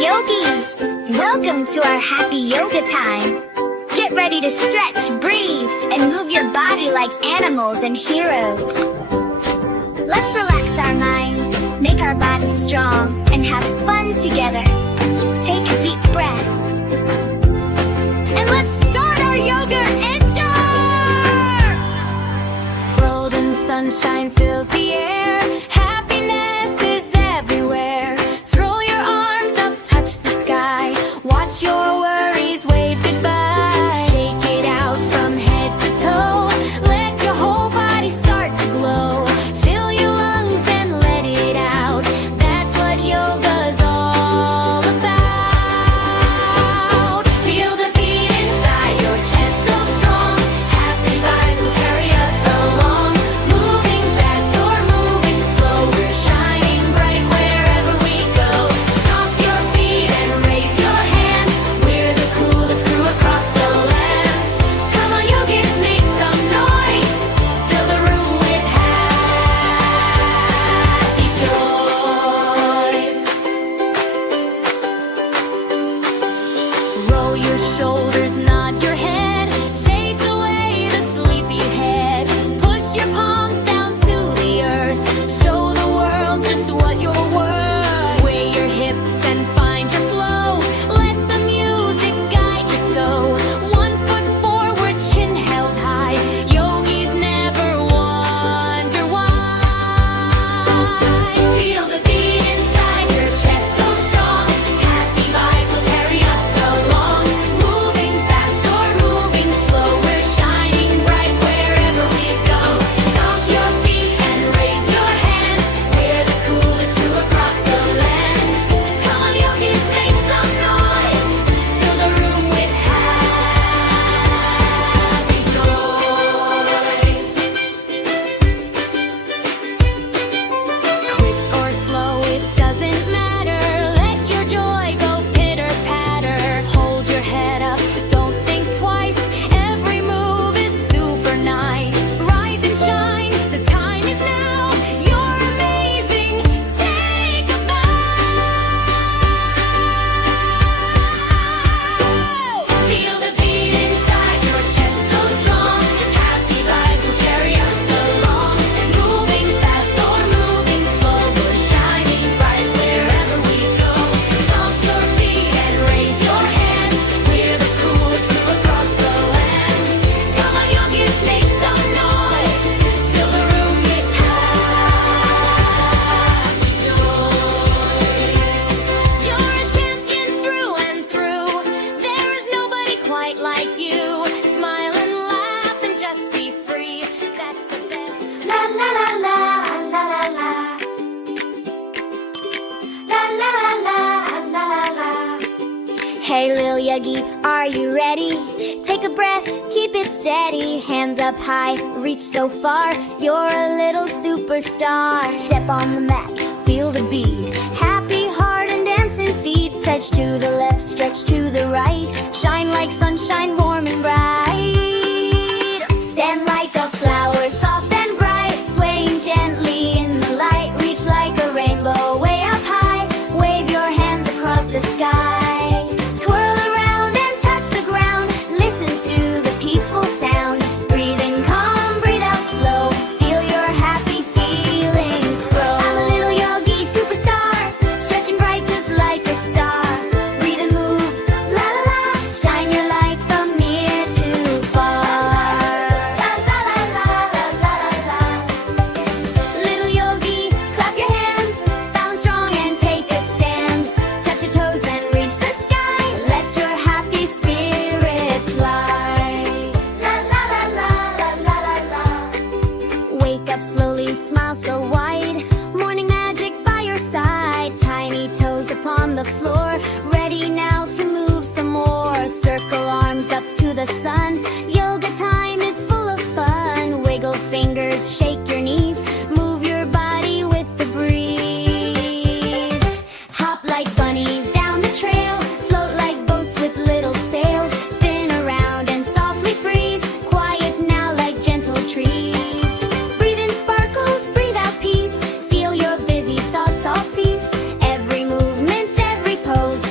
yogis! Welcome to our happy yoga time. Get ready to stretch, breathe, and move your body like animals and heroes. Let's relax our minds, make our bodies strong, and have fun together. Take a deep breath. And let's start our yoga adventure! Golden sunshine fills the air. Happiness is everywhere. Throw your arms up, touch the sky. Watch your worries wave goodbye. Shake it out from head to toe. Let your whole body start to glow. Fill your lungs and let it out. That's what yoga's all about. Feel the beat inside your chest so strong. Happy vibes will carry us along. Moving fast or moving slow, we're shining bright wherever we go. Stomp your feet and raise your hands. We're the coolest crew across the lands. Come on, yogis, make some noise. Fill the room with happy joys. Roll your shoulders, nod your head. Chase away the sleepy head. Push your palms down to the earth. Show the world just what you're worth. Sway your hips and find your flow. Let the music guide your soul. 1 foot forward, chin held high. Yogis never wonder why. Feel the beat inside your chest so strong. Happy vibes will carry us along. Moving fast or moving slow, we're shining bright wherever we go. Stomp your feet and raise your hands. We're the coolest crew across the lands. Come on, yogis, make some noise. Fill the room with happy joys. Quick or slow, it doesn't matter. Let your joy go pitter patter. Hold your head up, don't think twice. Every move is super nice. Rise and shine, the time is now. You're amazing, take a bow. Feel the beat inside your chest so strong. Happy vibes will carry us along. Moving fast or moving slow, we're shining bright wherever we go. Stomp your feet and raise your hands. We're the coolest crew across the lands. Come on, yogis, make some noise. Fill the room with happy joys. You're a champion through and through. There is nobody quite like you. Smile and laugh and just be free. That's the best. La la la la la la la. La la la la la la la. Hey lil yogi, are you ready? Take a breath, keep it steady. Hands up high, reach so far. You're a little superstar. Step on the mat, feel the beat. Happy heart and dancing feet. Touch to the left, stretch to the right. Shine like sunshine, warm and bright. Stand like a flower, soft and bright. Swaying gently in the light. Reach like a rainbow, way up high. Wave your hands across the sky. Twirl around and touch the ground. Listen to the peaceful sound. Breathe in calm, breathe out slow. Feel your happy feelings grow. I'm a little yogi superstar, stretching bright just like a star. Breathe and move, la la la. Shine your light from near to far. La la la la la la la la. Little yogi, clap your hands. Bounce strong and take a stand. Touch your toes and reach the sky. Let your happy spirit fly. La la la la la la la la. Wake up slowly, smile so wide. Morning magic by your side. Tiny toes upon the floor. Ready now to move some more. Circle arms up to the sun. Yoga time is full of fun. Wiggle fingers, shake your knees. Move your body with the breeze. Hop like bunnies down the trail. Float like boats with little sails. Spin around and softly freeze. Quiet now like gentle trees. Breathe in sparkles, breathe out peace. Feel your busy thoughts all cease. Every movement, every pose.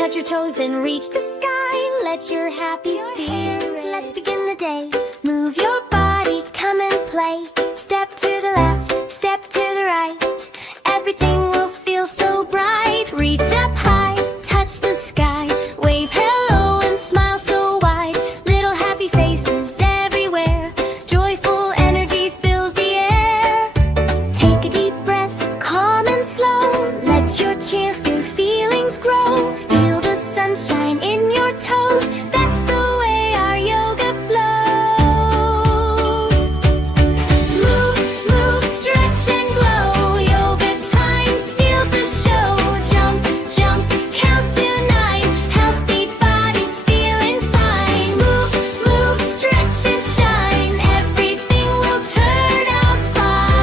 touch your toes, then reach the sky. Let your happy spirits, let's begin the day. Move your body, come and play. Step to the left, step to the right. Everything will feel so bright. Reach up high, touch the sky. Wave hello and smile so wide. Little happy faces everywhere. Joyful energy fills the air. Take a deep breath, calm and slow. Let your cheerful feelings grow. Feel the sunshine in your toes. That's the way our yoga flows. Move, move, stretch and glow. Yoga time steals the show. Jump, jump, count to 9. Healthy bodies feeling fine. Move, move, stretch and shine. Everything will turn out fine.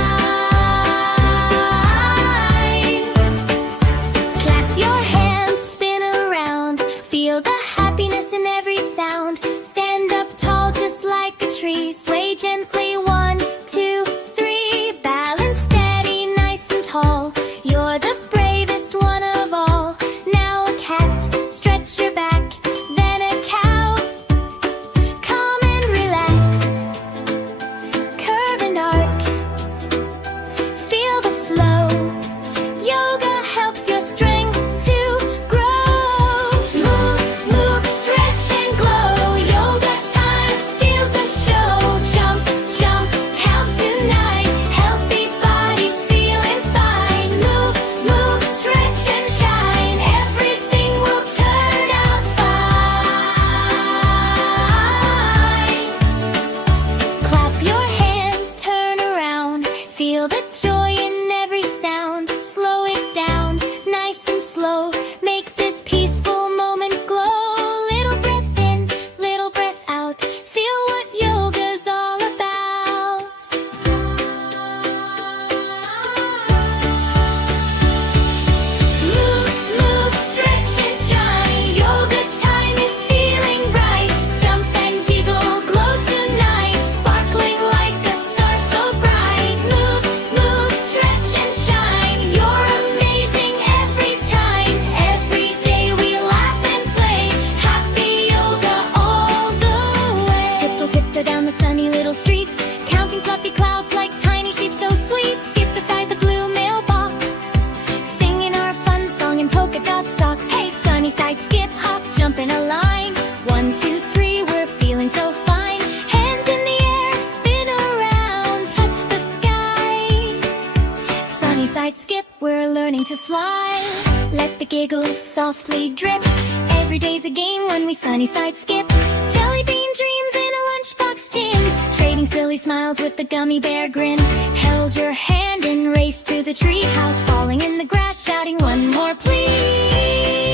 Clap your hands, spin around. Feel the happiness in every sound. Stand up tall just like a tree. Sway gently, 1, 2, 3. Balance steady, nice and tall. You're the bravest one of all. Now a cat, stretch your back. Then a cow, calm and relaxed. Curve and arc, feel the flow. Yoga helps your strength to grow. Move, move, stretch and glow. Yoga time steals the show. Jump, jump, count to 9. Healthy bodies feeling fine. Move, move, stretch and shine. Everything will turn out fine. Clap your hands, turn around. Feel the joy in every sound. Slow it down, nice and slow. Make this peaceful moment glow. Little breath in, little breath out. Feel what yoga's all about. Move, move, stretch and shine. Yoga time is feeling bright. Jump and giggle, glow tonight. Sparkling like a star so bright. Move, move, stretch and shine. You're amazing every time. Every day we laugh and play. Happy yoga all the way. Tiptoe, tiptoe down the sunny little street. Counting fluffy clouds like tiny sheep so sweet. Skip beside the blue mailbox. Singing our fun song in polka dot socks. Hey, sunny side, skip, hop, jump in a line. 1, 2, 3, we're feeling so fine. Hands in the air, spin around, touch the sky. Sunny side skip, we're learning to fly. Let the giggles softly drip. Every day's a game when we sunny side skip. Jelly bean dreams in a lunchbox tin. Trading silly smiles with the gummy bear grin. Held your hand and raced to the tree house. Falling in the grass, shouting one more please.